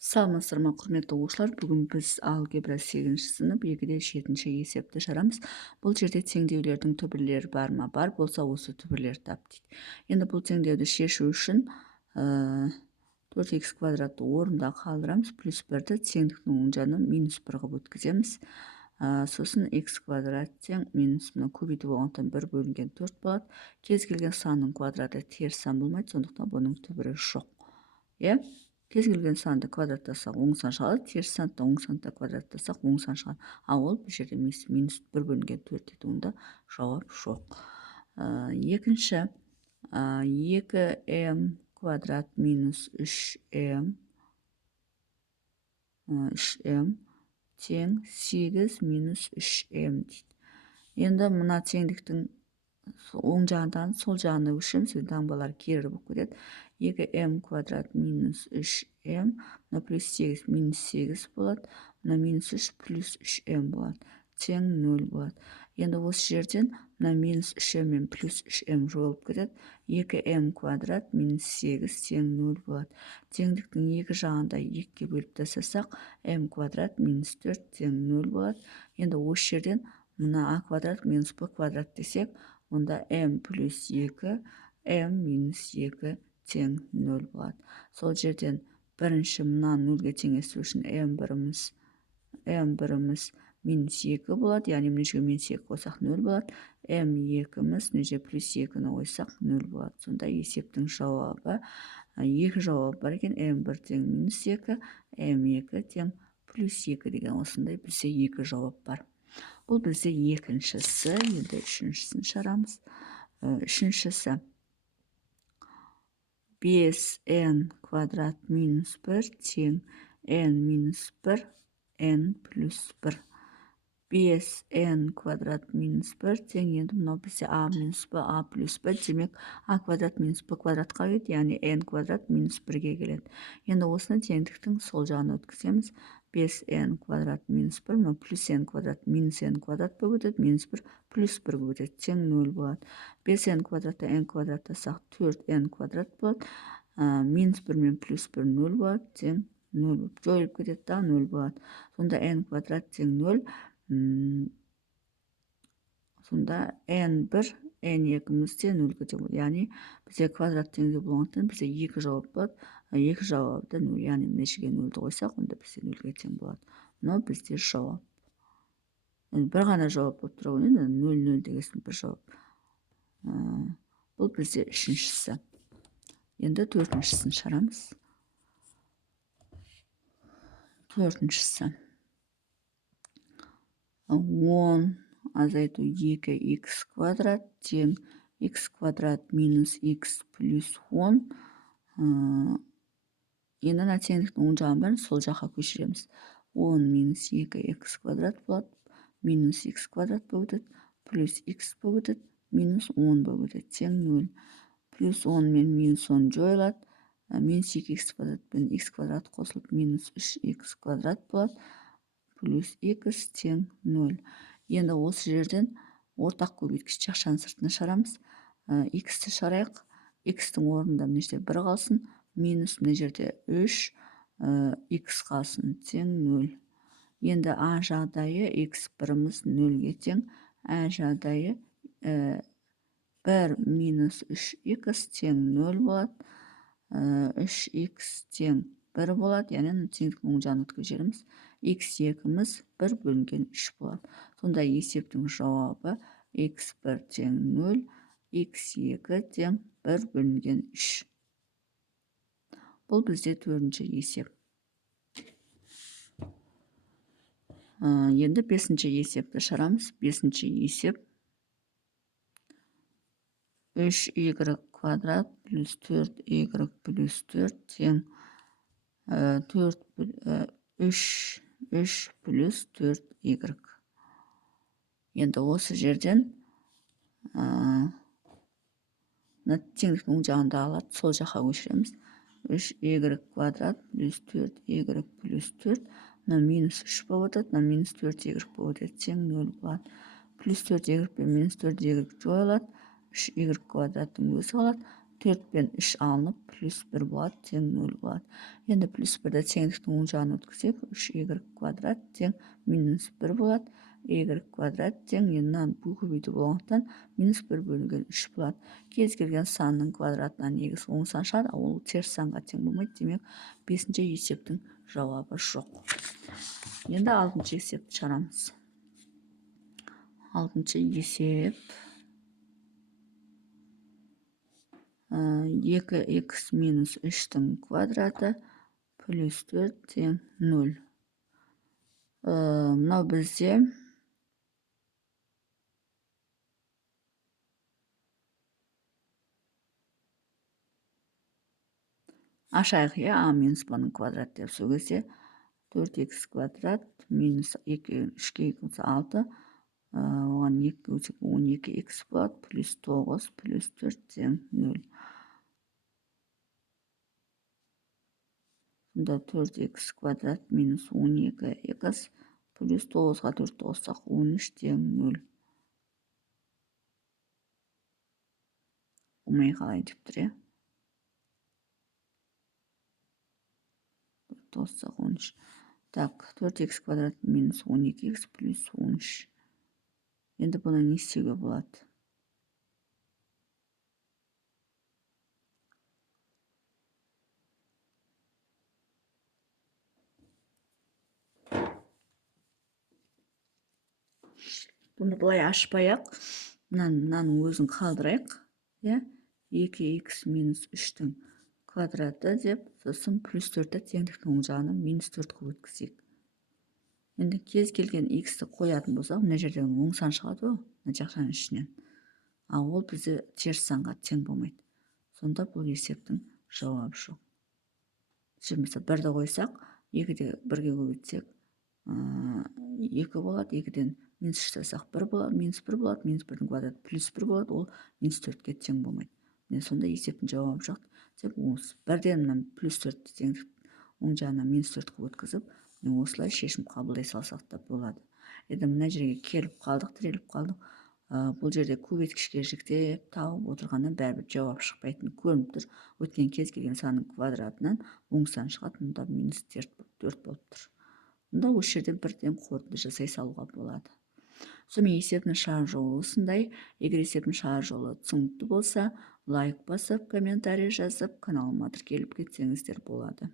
Саламатсыздар ма, құрметті оқушылар. Бүгін біз алгебра 8-ші сынып 2-де 7-ші есепті жарамыз. Бұл жерде теңдеулердің түбірлері бар ма? Бар болса, осы түбірлерді тап дейді. Енді бұл теңдеуді шешу үшін 4х квадратты орында қалдырамыз. Плюс 1-ді теңдіктің оң жағынан минус 1 қылып өткіземіз. Сосын х квадрат тең минус мына көбейту болғандықтан 1 бөлінген 4 болады. Кез келген санның квадраты теріс сан болмайды, сондықтан бұның түбірі жоқ. Кез келген санды квадраттасақ оң сан шығады, теріс санды оң санды квадраттасақ оң сан шығады. Ал ол бұл жерде минус 1 бөлінген 4 дейді, онда жауап жоқ. Екінші 2m квадрат минус 3m тең 8 минус 3m дейді. Енді мына теңдіктің оң жағынан сол жағына өшеміз, таңбалар кері болып кетеді. 2m квадрат минус 3m, мына плюс 8 минус 8 болады, мына минус 3 плюс 3m болады, тең 0 болады. Енді осы жерден мына минус 3m мен плюс 3m жойылып кетеді. 2m квадрат минус 8 тең 0 болады. Теңдіктің екі жағында 2-ге бөліп тастасақ, m квадрат минус 4 тең 0 болады. Енді осы жерден мына а квадрат минус b квадрат десек, онда m плюс 2, m минус 2 тең 0 болады. Сол жерден бірінші мына 0-ге теңестіру үшін m біріміз минус 2 болады, яғни мына жерге минус 2 қойсақ 0 болады. m 2-міз мына жерге плюс 2-ні қойсақ 0 болады. Сонда есептің жауабы, екі жауап бар екен, m1 тең минус 2, m2 тең плюс 2 деген осындай бізде екі жауап бар. Бұл бізде екіншісі. Енді үшіншісін шығарамыз. Үшіншісі 5n квадрат минус 1 тең n минус 1, n плюс 1. 5n квадрат минус 1 тең, енді мынау бізде а минус b, а плюс b, демек а квадрат минус b квадратқа келеді, яғни n квадрат минус 1-ге келеді. Енді осыны теңдіктің сол жағына өткіземіз. 5n квадрат минус 1, мына плюс n квадрат минус n квадрат болып өтеді, минус 1 плюс 1 болып өтеді, тең 0 болады. 5n квадратта n квадраттасақ 4n квадрат болады, минус 1 мен плюс 1 0 болады, тең 0 жойылып кетеді, да 0 болады. Сонда n квадрат тең 0. Сонда n1, n2-міз де 0-ге тең болады. Яғни бізде квадрат теңдеу болғандықтан бізде екі жауап болады. Екі жауабы да 0, яғни мына жерге 0-ді қойсақ, онда бізде 0-ге тең болады. Мынау бізде жауап. Бір ғана жауап болып тұр ғой, 0,0 дегесін бір жауап. Бұл бізде үшіншісі. Енді төртіншісін шығарамыз. Төртіншісі 10 азайту 2х квадрат тең х квадрат минус х плюс 10. Енді мына теңдіктің оң жағын бәрін сол жаққа көшіреміз. 10 минус 2х квадрат болады, минус х квадрат болып өтеді, плюс х болып өтеді, минус 10 болып өтеді, тең 0. Плюс 10 мен минус 10 жойылады, минус 2х квадрат пен х квадрат қосылып, минус 3х квадрат болады, плюс х тең 0. Енді осы жерден ортақ көбейткіш жақшаның сыртына шығарамыз. Х-ті шығарайық. Х-тің орнында мына жерде 1 қалсын, минус мына жерде 3, х қалсын, тең 0. Енді а жағдайы х1-міз 0-ге тең, а жағдайы 1 минус 3х тең 0 болады, 3х тең 1 болады, яғни теңдіктің оң жағын өткізеріміз. х2-міз 1 бөлінген 3 болады. Сонда есептің жауабы х1 тең 0, х2 тең 1 бөлінген 3. Бұл бізде төртінші есеп. Енді бесінші есепті шығарамыз. Бесінші есеп 3y квадрат плюс 4y плюс 4 тең 3 плюс 4y. Енді осы жерден теңдіктің оң жағында алады, сол жаққа көшіреміз. 3y квадрат плюс 4y плюс 4, мына минус 3 болып өтеді, мына минус 4y болып өтеді, тең 0 болады. Плюс 4y пен минус 4y жойылады, 3y квадраттың өзі қалады, 4 пен 3 алынып, плюс 1 болады, тең 0 болады. Енді плюс 1-ді теңдіктің оң жағына өткізсек, 3y квадрат тең минус 1 болады. Y квадрат тең, енді мынаны көбейту болғандықтан минус 1 бөлінген 3 болады. Кез келген санның квадратынан негіз оң сан шығады, ол теріс санға тең болмайды. Демек, 5-ші есептің жауабы жоқ. Енді 6-ші есепті шығарамыз. 6-ші есеп 2x минус 3-тің квадраты плюс 4 тең 0. Мынау бізде ашайық, а минус б-ның квадраты деп. Сол кезде 4x квадрат минус 2, 3-ке 2 болса 6, оған 2 өтсек 12x болады, плюс 9 плюс 4 тең 0. Сонда 4x квадрат минус 12x плюс 9-ға 4 қоссақ 13 тең 0. Оңай қалай деп тұр, 4 қоссақ 13. Так, 4x квадрат минус 12x плюс 13. Енді бұны не істеуге болады? Бұны былай ашпай-ақ, мынаның өзін қалдырайық. 2x минус 3-тің квадраты деп, сосын плюс 4-ті теңдіктің оң жағына минус 4-қа өткізейік. Енді кез келген x-ті қоятын болсақ, мына жерден оң сан шығады, мына жақшаның ішінен. Ал ол бізде теріс санға тең болмайды. Сонда бұл есептің жауабы жоқ. Mesela 1-ді қойсақ, 2-де 1-ге көбейтсек 2 болады, 2-ден минус 3 тастасақ 1 болады, минус 1 болады, минус 1-дің квадраты плюс 1 болады, ол минус 4-ке тең болмайды. Сонда есептің жауабы жоқ. 1-ден плюс 4 теңдік оң жағына минус 4-ке өткізіп, осылай шешім қабылдай салсақ та болады. Енді мына жерге келіп қалдық, тіреліп қалдық. Бұл жерде көбейткішке жіктеп тауып отырғаннан бәрібір жауап шықпайтын көрініп тұр. Өткен кез келген санның квадратынан оң сан шығады, мұнда минус 4 болып тұр. Мұнда осы жерден бірден қорытынды жасай салуға болады. Сонымен есептің шығар жолы осындай. Егер есептің шығар жолы түсінікті болса, лайк басып, комментарий жазып, каналыма тіркеліп кетсеңіздер болады.